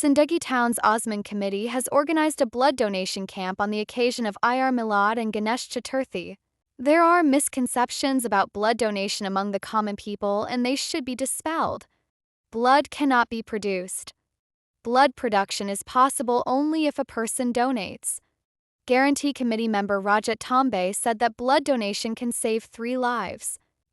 Sindagi Town's Osman Committee has organized a blood donation camp on the occasion of IR Milad and Ganesh Chaturthi. There are misconceptions about blood donation among the common people, and they should be dispelled. Blood cannot be produced. Blood production is possible only if a person donates. Guarantee Committee member Rajat Tambe said that blood donation can save three lives.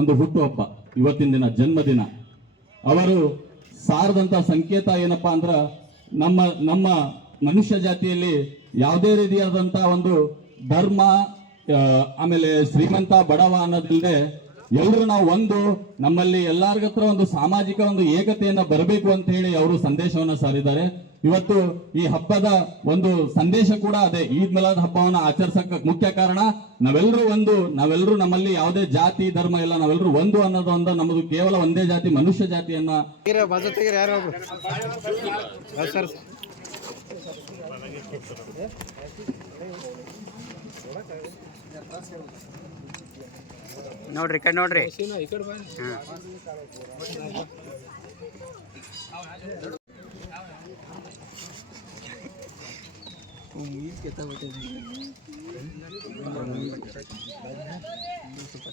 ಒಂದು ಹುಟ್ಟುಹಬ್ಬ, ಇವತ್ತಿನ ದಿನ ಜನ್ಮದಿನ. ಅವರು ಸಾರದಂತ ಸಂಕೇತ ಏನಪ್ಪಾ ಅಂದ್ರ ನಮ್ಮ ನಮ್ಮ ಮನುಷ್ಯ ಜಾತಿಯಲ್ಲಿ ಯಾವುದೇ ರೀತಿಯಾದಂತ ಒಂದು ಧರ್ಮ ಆಮೇಲೆ ಶ್ರೀಮಂತ, ಬಡವ ಅನ್ನೋದಿಲ್ಲದೆ ಎಲ್ಲರೂ ನಾವು ಒಂದು, ನಮ್ಮಲ್ಲಿ ಎಲ್ಲಾರ್ಗತ್ರ ಒಂದು ಸಾಮಾಜಿಕ ಒಂದು ಏಕತೆಯನ್ನ ಬರಬೇಕು ಅಂತ ಹೇಳಿ ಅವರು ಸಂದೇಶವನ್ನ ಸಾರಿದ್ದಾರೆ. ಇವತ್ತು ಈ ಹಬ್ಬದ ಒಂದು ಸಂದೇಶ ಕೂಡ ಅದೇ, ಈದ್ ಮಿಲಾದ್ ಹಬ್ಬವನ್ನ ಆಚರಿಸಕ್ಕೆ ಮುಖ್ಯ ಕಾರಣ ನಾವೆಲ್ಲರೂ ಒಂದು ನಾವೆಲ್ಲರೂ ನಮ್ಮಲ್ಲಿ ಯಾವುದೇ ಜಾತಿ, ಧರ್ಮ ಇಲ್ಲ ನಾವೆಲ್ಲರೂ ಒಂದು ಅನ್ನೋದು ಒಂದು ನಮ್ಮದು ಕೇವಲ ಒಂದೇ ಜಾತಿ, ಮನುಷ್ಯ ಜಾತಿಯನ್ನ ನೋಡ್ರಿ ನೋಡ್ರಿ. ಮೀನು ಕೆತ್ತ ಬಟ್ಟೆ ಬಂದ್ರೆ ಸ್ವಲ್ಪ